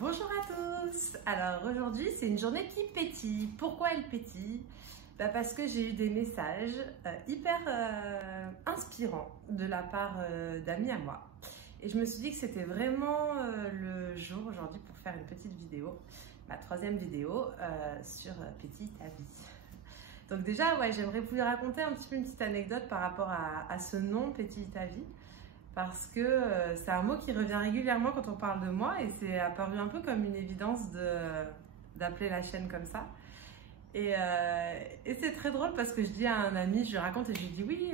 Bonjour à tous. Alors aujourd'hui c'est une journée qui pétille. Pourquoi elle pétille? Parce que j'ai eu des messages hyper inspirants de la part d'amis à moi. Et je me suis dit que c'était vraiment le jour aujourd'hui pour faire une petite vidéo, ma troisième vidéo sur Pétille ta vie. Donc déjà, ouais, j'aimerais vous raconter un petit peu une petite anecdote par rapport à ce nom Pétille ta vie. Parce que c'est un mot qui revient régulièrement quand on parle de moi et c'est apparu un peu comme une évidence d'appeler la chaîne comme ça. Et c'est très drôle parce que je dis à un ami, je lui raconte et je lui dis oui,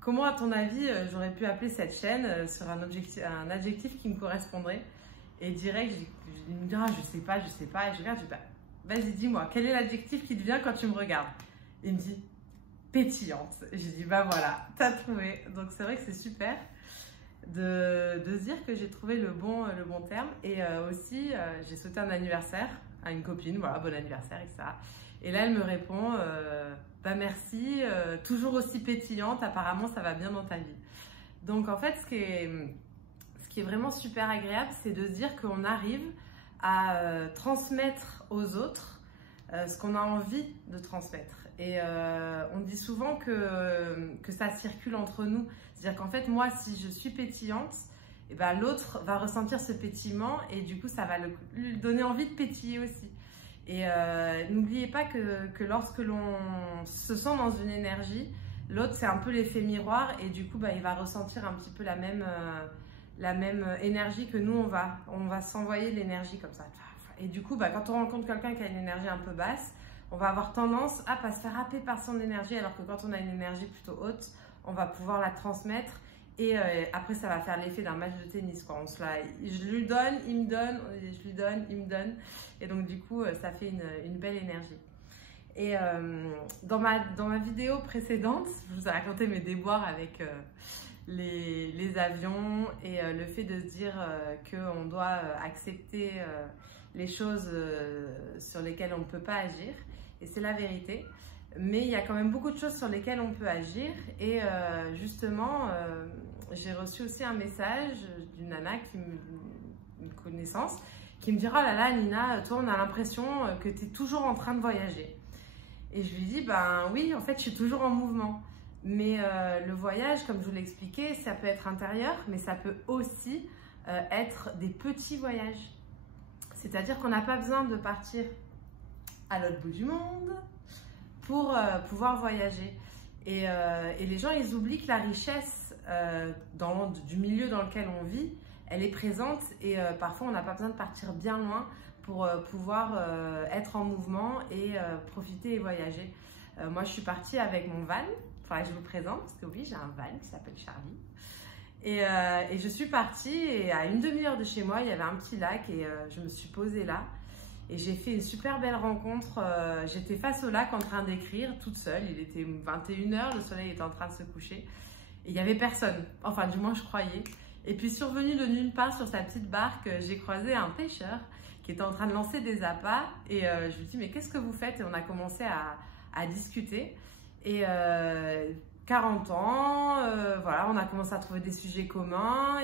comment à ton avis j'aurais pu appeler cette chaîne sur un adjectif qui me correspondrait? Et direct, il me dira je sais pas. Et je regarde, je dis vas-y dis-moi, quel est l'adjectif qui te vient quand tu me regardes? Il me dit pétillante. J'ai dit bah voilà, t'as trouvé. Donc c'est vrai que c'est super de se dire que j'ai trouvé le bon terme. Et aussi j'ai souhaité un anniversaire à une copine, voilà, bon anniversaire, etc. Et là elle me répond bah merci, toujours aussi pétillante, apparemment ça va bien dans ta vie. Donc en fait ce qui est vraiment super agréable, c'est de se dire qu'on arrive à transmettre aux autres ce qu'on a envie de transmettre. Et on dit souvent que ça circule entre nous. C'est-à-dire qu'en fait, moi, si je suis pétillante, et ben, l'autre va ressentir ce pétillement et du coup, ça va lui donner envie de pétiller aussi. Et n'oubliez pas que lorsque l'on se sent dans une énergie, l'autre, c'est un peu l'effet miroir et du coup, bah, il va ressentir un petit peu la même énergie que nous, on va s'envoyer l'énergie comme ça. Et du coup, bah, quand on rencontre quelqu'un qui a une énergie un peu basse, on va avoir tendance à pas se faire happer par son énergie, alors que quand on a une énergie plutôt haute, on va pouvoir la transmettre et après ça va faire l'effet d'un match de tennis, quoi. Je lui donne, il me donne, je lui donne, il me donne, et donc du coup ça fait une belle énergie. Et dans ma vidéo précédente, je vous ai raconté mes déboires avec les avions et le fait de se dire qu'on doit accepter les choses sur lesquelles on ne peut pas agir. Et c'est la vérité. Mais il y a quand même beaucoup de choses sur lesquelles on peut agir. Et justement, j'ai reçu aussi un message d'une nana, une connaissance, qui me dira « Oh là là, Nina, toi, on a l'impression que tu es toujours en train de voyager. » Et je lui dis « Ben oui, en fait, je suis toujours en mouvement. » Mais le voyage, comme je vous l'ai expliqué, ça peut être intérieur, mais ça peut aussi être des petits voyages. C'est-à-dire qu'on n'a pas besoin de partir à l'autre bout du monde pour pouvoir voyager. Et les gens, ils oublient que la richesse du milieu dans lequel on vit, elle est présente et parfois on n'a pas besoin de partir bien loin pour pouvoir être en mouvement et profiter et voyager. Moi, je suis partie avec mon van. Enfin, je vous présente parce que oui, j'ai un van qui s'appelle Charlie. Et je suis partie et à une demi-heure de chez moi, il y avait un petit lac et je me suis posée là. Et j'ai fait une super belle rencontre. J'étais face au lac en train d'écrire toute seule. Il était 21h, le soleil était en train de se coucher. Et il n'y avait personne. Enfin, du moins, je croyais. Et puis, survenu de nulle part sur sa petite barque, j'ai croisé un pêcheur qui était en train de lancer des appâts. Et je lui dis, mais qu'est-ce que vous faites? Et on a commencé à discuter. Et 40 ans, voilà, on a commencé à trouver des sujets communs.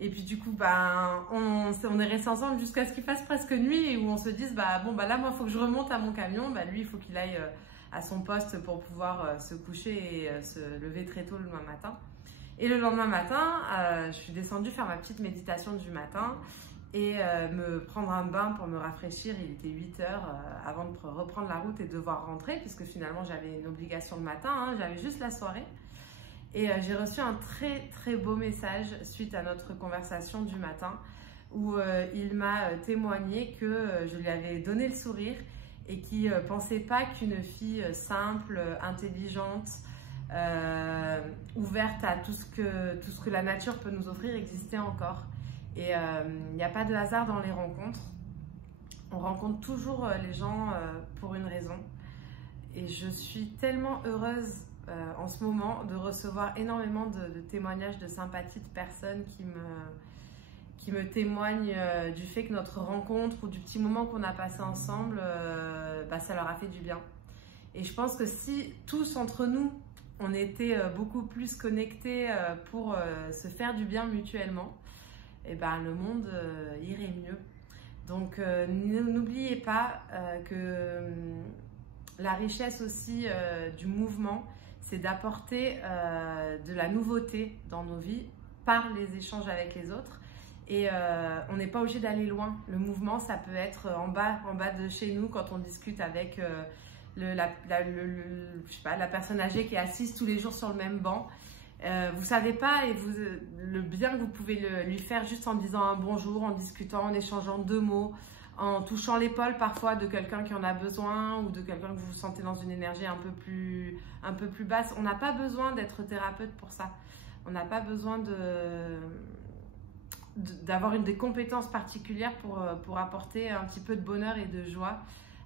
Et puis du coup, ben, on est restés ensemble jusqu'à ce qu'il fasse presque nuit et où on se dise, bon, là, moi, il faut que je remonte à mon camion. Lui, il faut qu'il aille à son poste pour pouvoir se coucher et se lever très tôt le lendemain matin. Et le lendemain matin, je suis descendue faire ma petite méditation du matin et me prendre un bain pour me rafraîchir. Il était 8 h avant de reprendre la route et de devoir rentrer puisque finalement, j'avais une obligation le matin, hein, j'avais juste la soirée. Et j'ai reçu un très très beau message suite à notre conversation du matin où il m'a témoigné que je lui avais donné le sourire et qu'il ne pensait pas qu'une fille simple, intelligente, ouverte à tout ce que la nature peut nous offrir existait encore. Et il n'y a pas de hasard dans les rencontres. On rencontre toujours les gens pour une raison. Et je suis tellement heureuse en ce moment de recevoir énormément de témoignages de sympathie de personnes qui me témoignent du fait que notre rencontre ou du petit moment qu'on a passé ensemble, ça leur a fait du bien. Et je pense que si tous entre nous, on était beaucoup plus connectés pour se faire du bien mutuellement, et ben, le monde irait mieux. Donc n'oubliez pas que la richesse aussi du mouvement, c'est d'apporter de la nouveauté dans nos vies par les échanges avec les autres. Et on n'est pas obligé d'aller loin. Le mouvement, ça peut être en bas de chez nous quand on discute avec je sais pas, la personne âgée qui est assise tous les jours sur le même banc. Vous savez pas le bien que vous pouvez lui faire juste en disant un bonjour, en discutant, en échangeant 2 mots, en touchant l'épaule parfois de quelqu'un qui en a besoin ou de quelqu'un que vous vous sentez dans une énergie un peu plus basse. On n'a pas besoin d'être thérapeute pour ça. On n'a pas besoin d'avoir des compétences particulières pour apporter un petit peu de bonheur et de joie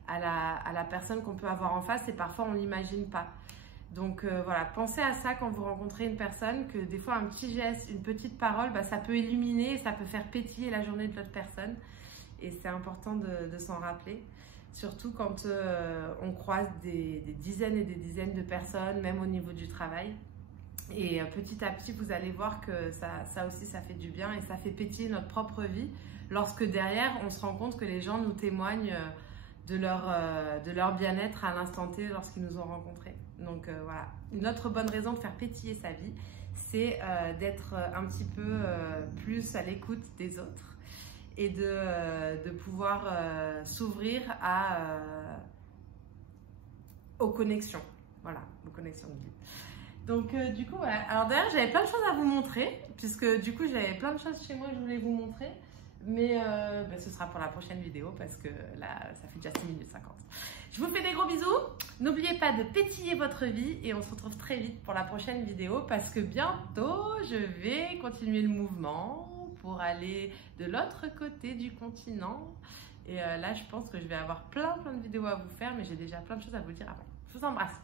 à la personne qu'on peut avoir en face, et parfois on ne l'imagine pas. Donc voilà, pensez à ça quand vous rencontrez une personne, que des fois un petit geste, une petite parole, bah, ça peut illuminer, ça peut faire pétiller la journée de l'autre personne, et c'est important de s'en rappeler, surtout quand on croise des dizaines et des dizaines de personnes, même au niveau du travail. Et petit à petit, vous allez voir que ça aussi, ça fait du bien et ça fait pétiller notre propre vie lorsque derrière, on se rend compte que les gens nous témoignent de leur bien-être à l'instant T lorsqu'ils nous ont rencontrés. Donc voilà, une autre bonne raison de faire pétiller sa vie, c'est d'être un petit peu plus à l'écoute des autres et de pouvoir s'ouvrir aux connexions. Voilà, aux connexions de vie. Donc du coup, voilà. Alors d'ailleurs, j'avais plein de choses à vous montrer, puisque du coup, j'avais plein de choses chez moi que je voulais vous montrer. Mais ce sera pour la prochaine vidéo, parce que là, ça fait déjà 6 minutes 50. Je vous fais des gros bisous. N'oubliez pas de pétiller votre vie et on se retrouve très vite pour la prochaine vidéo, parce que bientôt, je vais continuer le mouvement pour aller de l'autre côté du continent. Et là, je pense que je vais avoir plein de vidéos à vous faire, mais j'ai déjà plein de choses à vous dire avant. Je vous embrasse.